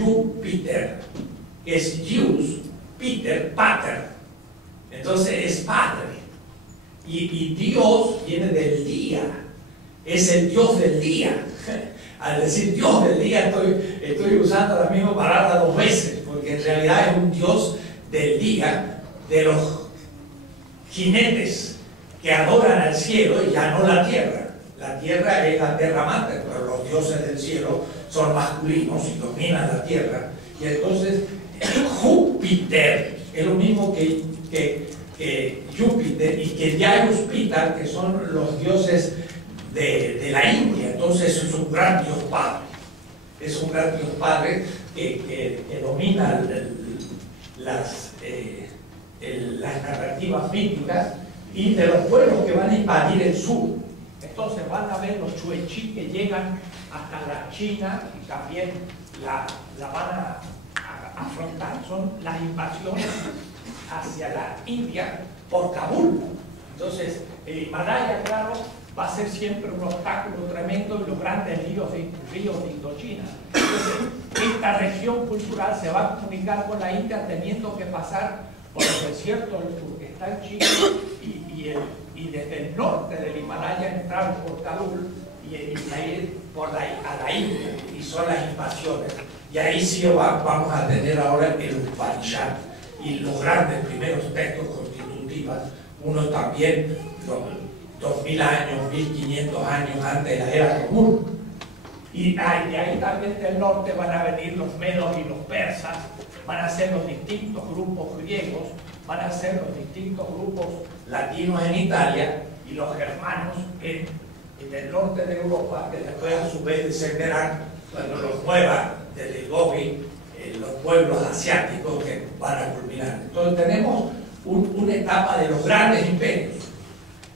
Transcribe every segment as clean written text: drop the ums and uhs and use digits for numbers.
Júpiter, que es Zeus, Peter, pater. Entonces es padre. Y Dios viene del día, es el Dios del día. Al decir Dios del día estoy usando la misma palabra dos veces, porque en realidad es un Dios del día, de los jinetes que adoran al cielo y ya no la tierra. La tierra es la tierra madre, pero los dioses del cielo son masculinos y dominan la tierra. Y entonces Júpiter es lo mismo que Júpiter y que Júpiter, que son los dioses de la India. Entonces es un gran Dios Padre. Es un gran Dios Padre que domina las narrativas míticas y de los pueblos que van a invadir el sur. Entonces van a ver los chuechí que llegan hasta la China y también la van a afrontar. Son las invasiones hacia la India por Kabul. Entonces el Himalaya, claro, va a ser siempre un obstáculo tremendo en los grandes ríos de Indochina. Entonces, esta región cultural se va a comunicar con la India teniendo que pasar por el desierto del sur, que está en China, y desde el norte del Himalaya entrar por Kabul y ir a la India, y son las invasiones. Y ahí sí vamos a tener ahora el Upanishad y los grandes primeros textos constitutivos, uno también 2000 años, 1500 años antes de la era común. Y de ahí también del norte van a venir los medos y los persas, van a ser los distintos grupos griegos, van a ser los distintos grupos latinos en Italia y los germanos en el norte de Europa, que después a su vez descenderán cuando los mueva desde Gobi, los pueblos asiáticos que van a culminar. Entonces tenemos una etapa de los grandes imperios.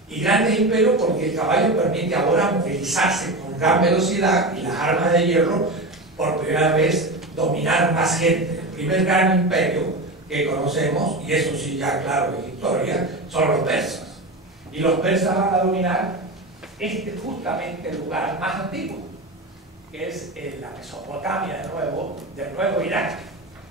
Y grandes imperios porque el caballo permite ahora movilizarse con gran velocidad y las armas de hierro por primera vez dominar más gente. El primer gran imperio que conocemos, y eso sí ya claro es historia, son los persas. Y los persas van a dominar justamente el lugar más antiguo, que es la Mesopotamia del nuevo Irak.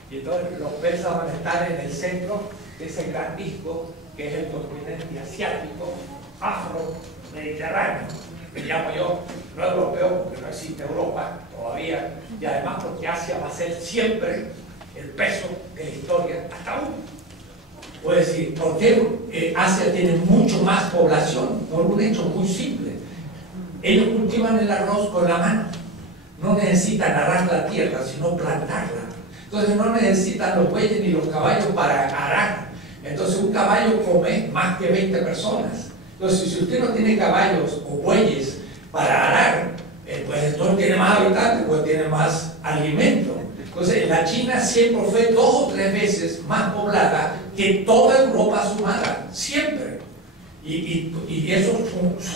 Y entonces los persas van a estar en el centro de ese gran disco que es el continente asiático, afro-mediterráneo, que llamo yo, no europeo porque no existe Europa todavía, y además porque Asia va a ser siempre el peso de la historia hasta aún. Puedo decir, ¿por qué Asia tiene mucho más población? Por un hecho muy simple. Ellos cultivan el arroz con la mano, no necesitan arar la tierra, sino plantarla. Entonces no necesitan los bueyes ni los caballos para arar. Entonces un caballo come más que 20 personas. Entonces, si usted no tiene caballos o bueyes para arar, pues entonces tiene más habitantes, pues tiene más alimento. Entonces, la China siempre fue 2 o 3 veces más poblada que toda Europa sumada, siempre. Y eso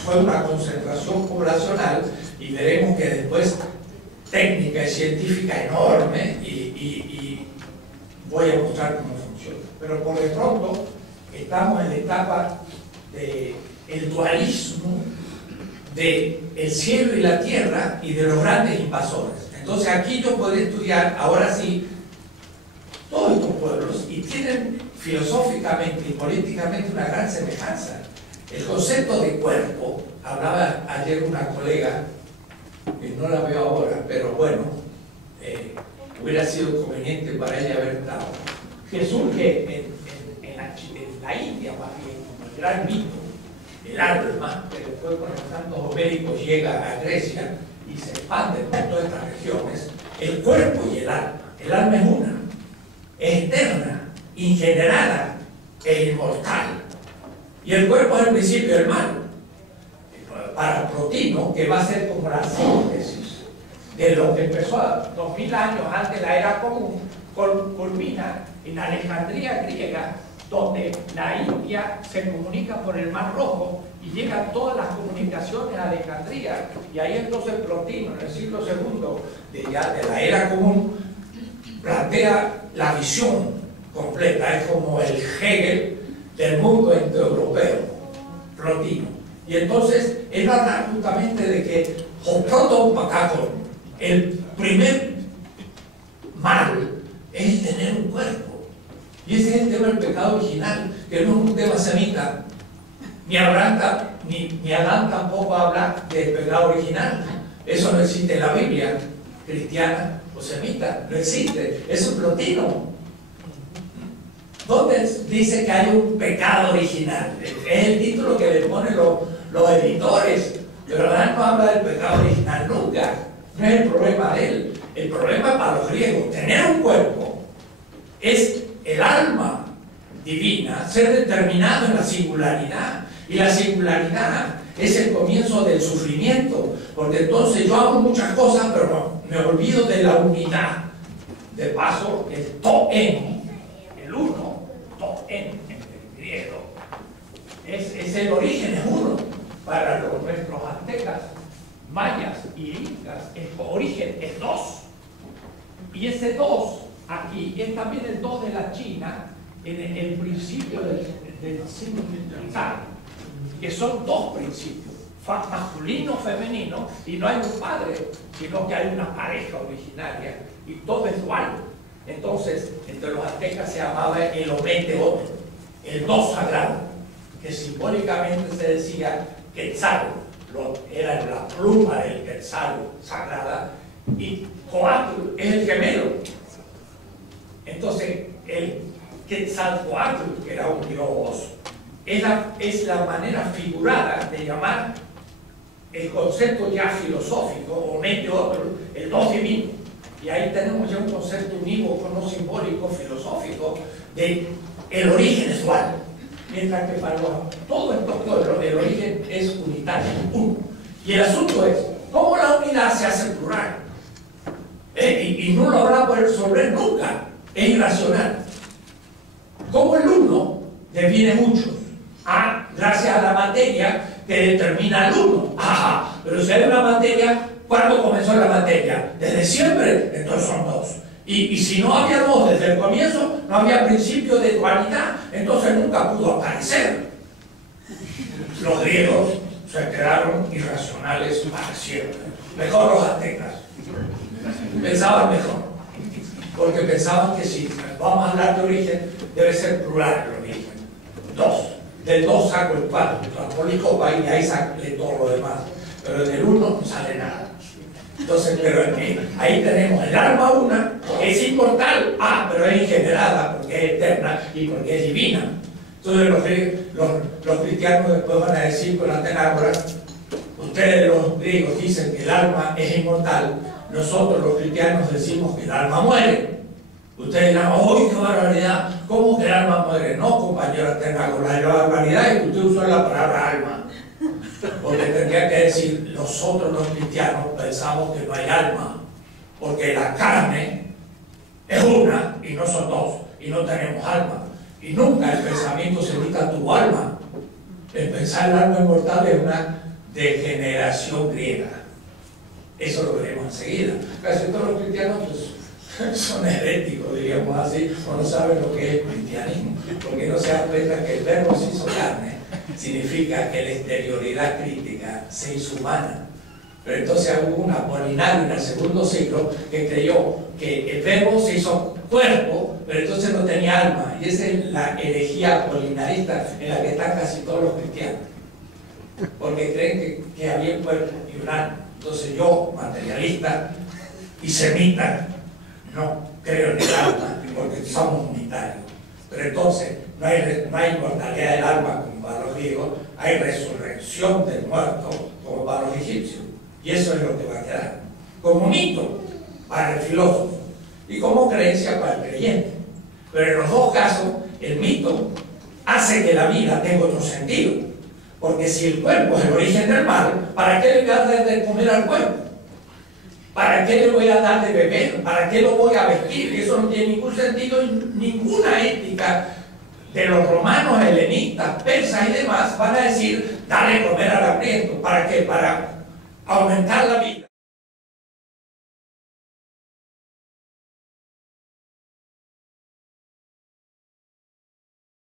fue una concentración poblacional, y veremos que después técnica y científica enorme, y voy a mostrar cómo funciona. Pero por de pronto, estamos en la etapa del dualismo del cielo y la tierra y de los grandes invasores. Entonces aquí yo podría estudiar, ahora sí, todos estos pueblos, y tienen filosóficamente y políticamente una gran semejanza. El concepto de cuerpo, hablaba ayer una colega, que no la veo ahora, pero bueno, hubiera sido conveniente para ella haber estado, que surge en la India, más bien, como el gran mito, el alma, que después con los cantos homéricos llega a Grecia y se expande por todas estas regiones. El cuerpo y el alma. El alma es una, es eterna, ingenerada e inmortal. Y el cuerpo es el principio del mal. Para Plotino, que va a ser como la síntesis de lo que empezó 2000 años antes de la era común, culmina en Alejandría griega, donde la India se comunica por el Mar Rojo y llegan todas las comunicaciones a Alejandría. Y ahí entonces Plotino, en el siglo II de la era común, plantea la visión completa. Es como el Hegel del mundo indoeuropeo, Plotino. Y entonces él habla justamente de que el primer mal es tener un cuerpo. Y ese es el tema del pecado original, que no es un tema semita. Ni Adán tampoco habla del pecado original. Eso no existe en la Biblia cristiana o semita. No existe. Es un plotino. ¿Dónde dice que hay un pecado original? Es el título que le ponen los editores. Pero Adán no habla del pecado original nunca. No es el problema de él. El problema para los griegos, tener un cuerpo, es el alma divina, ser determinado en la singularidad. Y la singularidad es el comienzo del sufrimiento, porque entonces yo hago muchas cosas, pero no, me olvido de la unidad. De paso, el toen, el uno, toen en el griego, es el origen, es uno. Para nuestros aztecas, mayas y incas, el origen es dos. Y ese dos aquí es también el dos de la China en el principio del Tzar, que son dos principios, masculino, femenino, y no hay un padre, sino que hay una pareja originaria, y todo es dual. Entonces, entre los aztecas se llamaba el omete otro, el dos sagrado, que simbólicamente se decía Quetzal, era la pluma del Quetzal sagrada, y Coatl es el gemelo. Entonces, el Quetzalcoatl, que era un dios, es la manera figurada de llamar el concepto ya filosófico, o otro, el dos divino. Y ahí tenemos ya un concepto unívoco, no simbólico, filosófico, de el origen es dual. Mientras que para todos estos pueblos el origen es unitario, uno. Y el asunto es, ¿cómo la unidad se hace plural? Y no lo habrá poder resolver nunca, es irracional. ¿Cómo el uno define muchos? Gracias a la materia que determina el uno. Pero si hay una materia, ¿cuándo comenzó la materia? Desde siempre, entonces son dos. Y si no había dos desde el comienzo, no había principio de dualidad, entonces nunca pudo aparecer. Los griegos se quedaron irracionales para siempre. Mejor los aztecas. Pensaban mejor. Porque pensaban que si vamos a hablar de origen, debe ser plural el origen. Dos. Del dos saco el cuatro, transpolicopa y ahí saqué todo lo demás. Pero del uno no sale nada. Entonces, pero ahí tenemos el alma una, que es inmortal, pero es ingenerada, porque es eterna y porque es divina. Entonces los cristianos después van a decir con la Tenágora, ustedes los griegos dicen que el alma es inmortal, nosotros los cristianos decimos que el alma muere. Ustedes dirán, ¡uy, qué barbaridad! ¿Cómo que el alma muere? No, compañero Tenágora, la barbaridad es que usted usó la palabra alma. Porque tendría que decir, nosotros los cristianos pensamos que no hay alma, porque la carne es una y no son dos, y no tenemos alma. Y nunca el pensamiento semita tuvo alma. El pensar el alma inmortal es una degeneración griega. Eso lo veremos enseguida. Casi todos los cristianos pues, son heréticos, diríamos así, o no saben lo que es cristianismo, porque no se dan cuenta que el verbo se hizo carne. Significa que la exterioridad crítica se hizo humana. Pero entonces hubo un Apolinario en el segundo siglo que creyó que el verbo se hizo cuerpo, pero entonces no tenía alma. Y esa es la herejía apolinarista en la que están casi todos los cristianos. Porque creen que había un cuerpo y un alma. Entonces yo, materialista y semita, no creo en el alma, porque somos unitarios. Pero entonces no hay inmortalidad del alma como para los griegos, hay resurrección del muerto como para los egipcios. Y eso es lo que va a quedar como mito para el filósofo y como creencia para el creyente. Pero en los dos casos, el mito hace que la vida tenga otro sentido. Porque si el cuerpo es el origen del mal, ¿para qué le voy a dar de comer al cuerpo? ¿Para qué le voy a dar de beber? ¿Para qué lo voy a vestir? Eso no tiene ningún sentido y ninguna ética de los romanos, helenistas, persas y demás van a decir, dale comer al hambriento. ¿Para qué? Para aumentar la vida.